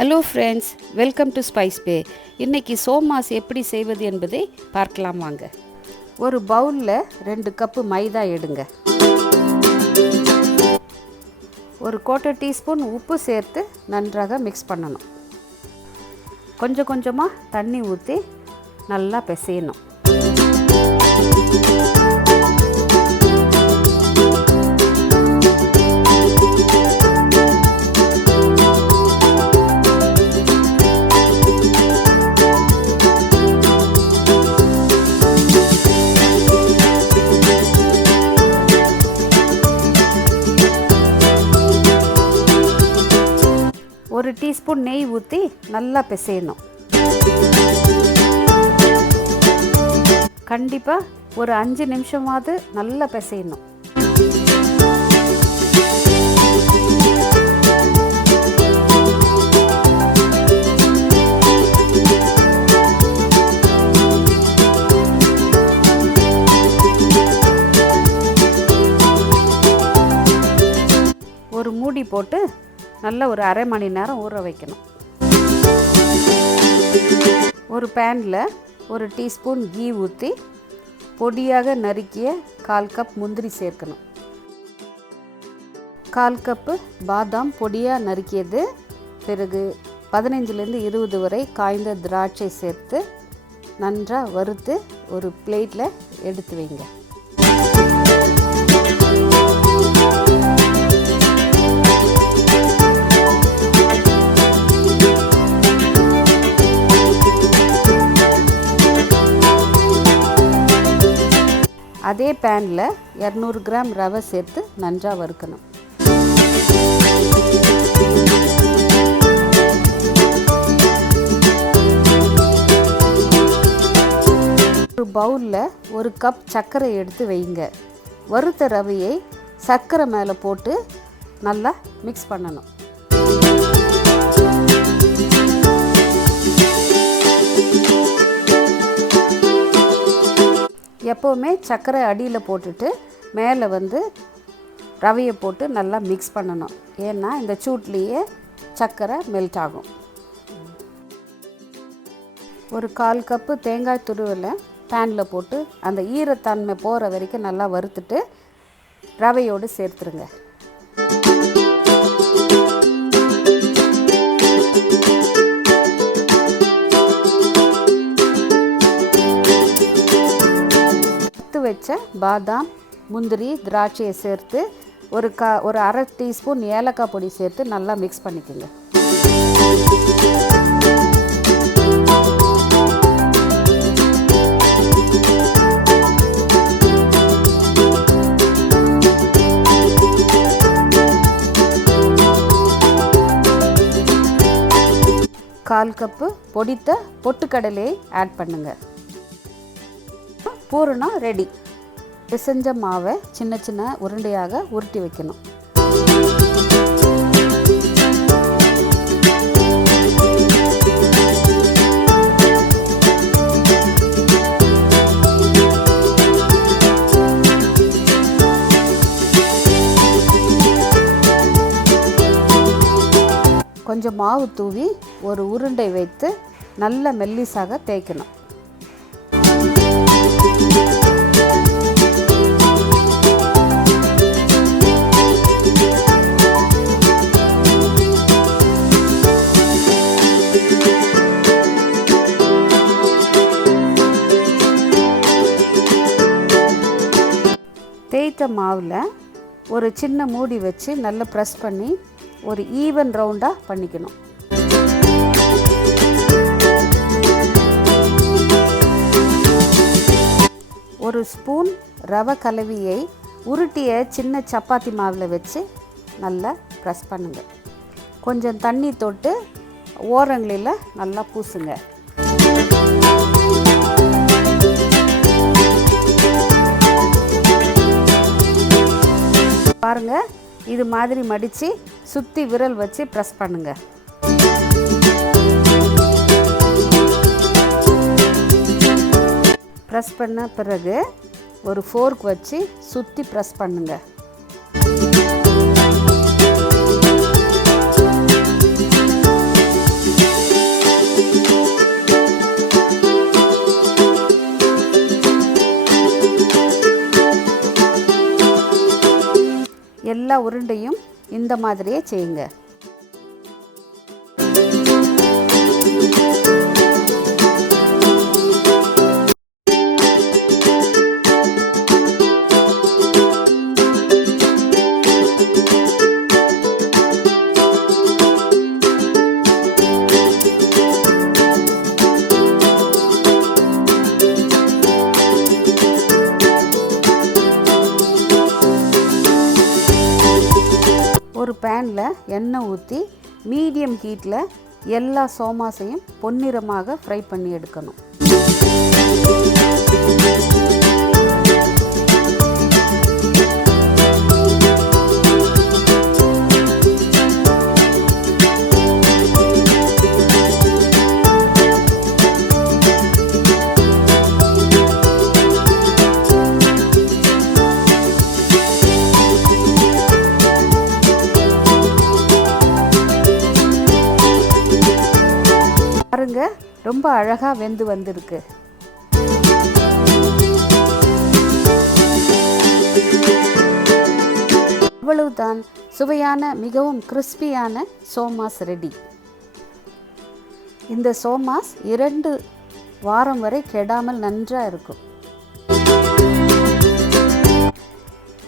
Hello friends, welcome to Spice Bay. இன்றைக்கி சோமாஸ் எப்படி செய்வது என்பதை பார்க்கலாம் வாங்க. ஒரு பவுலில் 2 கப்பு மைதா எடுங்க. ஒரு 1/4 டீஸ்பூன் உப்பு சேர்த்து நன்றாக மிக்ஸ் பண்ணணும். கொஞ்சம் கொஞ்சமாக தண்ணி ஊற்றி நல்லா பிசையணும். ஒரு டீஸ்பூன் நெய் ஊற்றி நல்லா பிசையணும். கண்டிப்பாக ஒரு 5 நிமிஷமாவது நல்லா பிசையணும். ஒரு மூடி போட்டு நல்லா ஒரு அரை மணி நேரம் ஊற வைக்கணும். ஒரு பேனில் ஒரு டீஸ்பூன் கீ ஊற்றி பொடியாக நறுக்கிய 1/4 கப் முந்திரி சேர்க்கணும். 1/4 கப்பு பாதாம் பொடியாக நறுக்கியது, பிறகு 15லேருந்து 20 வரை காய்ந்த திராட்சை சேர்த்து நன்றாக வறுத்து ஒரு பிளேட்டில் எடுத்து வைங்க. அதே பேனில் 200 கிராம் ரவை சேர்த்து நன்றாக வறுக்கணும். ஒரு பவுலில் 1 கப் சர்க்கரை எடுத்து வைங்க. வறுத்த ரவையை சர்க்கரை மேலே போட்டு நல்லா மிக்ஸ் பண்ணணும். எப்போவுமே சர்க்கரை அடியில் போட்டுட்டு மேலே ரவையை போட்டு நல்லா மிக்ஸ் பண்ணணும். ஏன்னா இந்த சூட்லேயே சர்க்கரை மெல்ட் ஆகும். ஒரு 1/4 கப்பு தேங்காய் துருவலை பேனில் போட்டு அந்த ஈரத்தன்மை போகிற வரைக்கும் நல்லா வறுத்துட்டு ரவையோடு சேர்த்துருங்க. வச்ச பாதாம் முந்திரி திராட்சையை சேர்த்து ஒரு அரை டீஸ்பூன் ஏலக்காய் பொடி சேர்த்து நல்லா மிக்ஸ் பண்ணிக்கோங்க. கால் கப்பு பொடித்த பொட்டுக்கடலையை ஆட் பண்ணுங்க. பூரணம் ரெடி. பிசைஞ்ச மாவை சின்ன சின்ன உருண்டையாக உருட்டி வைக்கணும். கொஞ்சம் மாவு தூவி ஒரு உருண்டை வைத்து நல்ல மெல்லிசாக தேய்க்கணும். தேய்த்த மாவில் ஒரு சின்ன மூடி வச்சு நல்லா ப்ரெஸ் பண்ணி ஒரு ஈவன் ரவுண்டாக பண்ணிக்கணும். ஒரு ஸ்பூன் ரவை கலவியை உருட்டிய சின்ன சப்பாத்தி மாவில் வச்சு நல்லா ப்ரெஸ் பண்ணுங்க. கொஞ்சம் தண்ணி தொட்டு ஓரங்களில் நல்லா பூசுங்க. பாருங்க, இது மாதிரி மடித்து சுற்றி விரல் வச்சு ப்ரெஸ் பண்ணுங்க. ப்ரெஸ் பண்ண பிறகு ஒரு ஃபோர்க் வச்சு சுற்றி ப்ரெஸ் பண்ணுங்க. எல்லா உருண்டையும் இந்த மாதிரியே செய்யுங்க. ஒரு பேனில் எண்ணெய் ஊற்றி மீடியம் ஹீட்டில் எல்லா சோமாஸையும் பொன்னிறமாக ஃப்ரை பண்ணி எடுக்கணும். பாருங்க, ரொம்ப அழகாக வெந்து வந்திருக்கு. அவ்வளவுதான், சுவையான மிகவும் கிறிஸ்பியான சோமாஸ் ரெடி. இந்த சோமாஸ் 2 வாரம் வரை கெடாமல் நன்றாக இருக்கும்.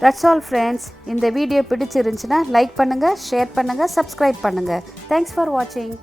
That's all friends. இந்த வீடியோ பிடிச்சிருந்துச்சுன்னா லைக் பண்ணுங்கள், ஷேர் பண்ணுங்கள், சப்ஸ்கிரைப் பண்ணுங்கள். தேங்க்ஸ் ஃபார் வாட்சிங்.